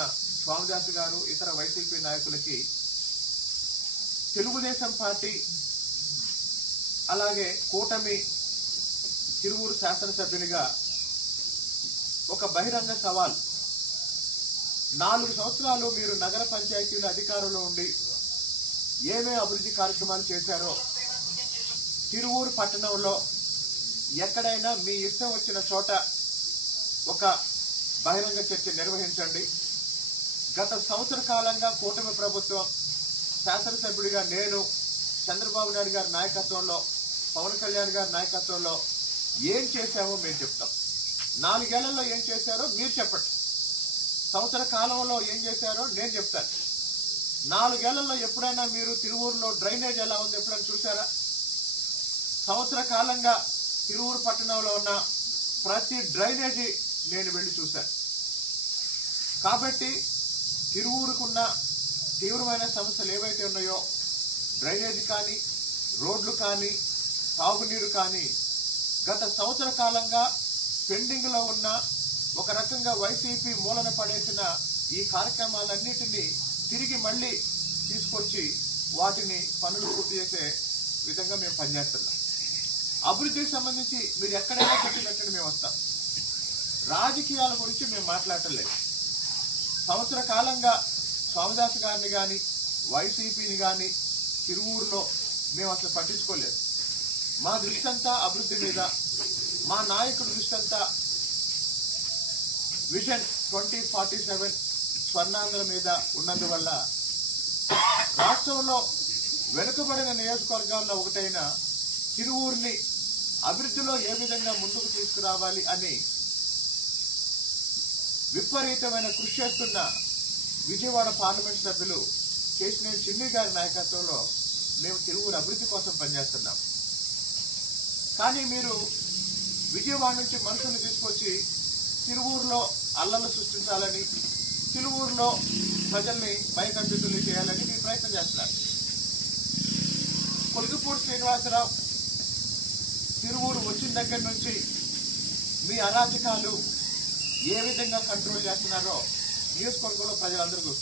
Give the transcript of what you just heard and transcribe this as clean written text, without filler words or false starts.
స్వామిదాస్ గారు ఇతర వైసీపీ నాయకులకి తెలుగుదేశం పార్టీ అలాగే కూటమి తిరువూరు శాసనసభ్యునిగా ఒక బహిరంగ సవాల్. 4 సంవత్సరాలు మీరు నగర పంచాయతీల అధికారంలో ఉండి ఏమే అభివృద్ధి కార్యక్రమాలు చేశారో తిరువూరు పట్టణంలో ఎక్కడైనా మీ ఇష్టం వచ్చిన చోట ఒక బహిరంగ చర్చ నిర్వహించండి. గత సంవత్సర కాలంగా కూటమి ప్రభుత్వం శాసనసభ్యుడిగా నేను చంద్రబాబు నాయుడు గారి నాయకత్వంలో, పవన్ కళ్యాణ్ గారి నాయకత్వంలో ఏం చేశామో మేము చెప్తాం. 4 ఏళ్లలో ఏం చేశారో మీరు చెప్పండి. సంవత్సర కాలంలో ఏం చేశారో నేను చెప్తాను. 4 ఏళ్లలో ఎప్పుడైనా మీరు తిరువూరులో డ్రైనేజ్ ఎలా ఉంది ఎప్పుడైనా చూసారా? సంవత్సర కాలంగా తిరువూరు పట్టణంలో ఉన్న ప్రతి డ్రైనేజీ నేను వెళ్లి చూశాను. కాబట్టి తిరువూరుకున్న తీవ్రమైన సమస్యలు ఏవైతే ఉన్నాయో, డ్రైనేజీ కానీ, రోడ్లు కానీ, తాగునీరు కానీ, గత సంవత్సర కాలంగా పెండింగ్ లో ఉన్న ఒక రకంగా వైసీపీ మూలన పడేసిన ఈ కార్యక్రమాలన్నిటినీ తిరిగి మళ్లీ తీసుకొచ్చి వాటిని పనులు పూర్తి చేసే విధంగా మేము పనిచేస్తున్నాం. అభివృద్ధికి సంబంధించి మీరు ఎక్కడైనా చెప్పినట్టు మేము వస్తాం. రాజకీయాల గురించి మేము మాట్లాడలేదు. సంవత్సర కాలంగా స్వామిదాస్ గారిని గాని వైసీపీని గాని తిరువూరులో మేము అసలు పట్టించుకోలేదు. మా దృష్టి అంతా అభివృద్ధి మీద, మా నాయకుడి దృష్టి అంతా విజన్ 2047 స్వర్ణాంధ్ర మీద ఉన్నందువల్ల రాష్ట్రంలో వెనుకబడిన నియోజకవర్గాల్లో ఒకటైన తిరువూరుని అభివృద్ధిలో ఏ విధంగా ముందుకు తీసుకురావాలి అని విపరీతమైన కృషి చేస్తున్న విజయవాడ పార్లమెంట్ సభ్యులు కేశినేని చిన్ని గారి నాయకత్వంలో మేము తిరువూరు అభివృద్ధి కోసం పనిచేస్తున్నాం. కానీ మీరు విజయవాడ నుంచి మనుషుల్ని తీసుకొచ్చి తిరువూరులో అల్లర్లు సృష్టించాలని, తిరువూరులో ప్రజల్ని భయకంపితులు చేయాలని మీరు ప్రయత్నం చేస్తున్నారు. కొలుగుపూడి శ్రీనివాసరావు తిరువూరు వచ్చిన దగ్గర నుంచి మీ అరాచకాలు ఏ విధంగా కంట్రోల్ చేస్తున్నారో నియోజకవర్గంలో ప్రజలందరూ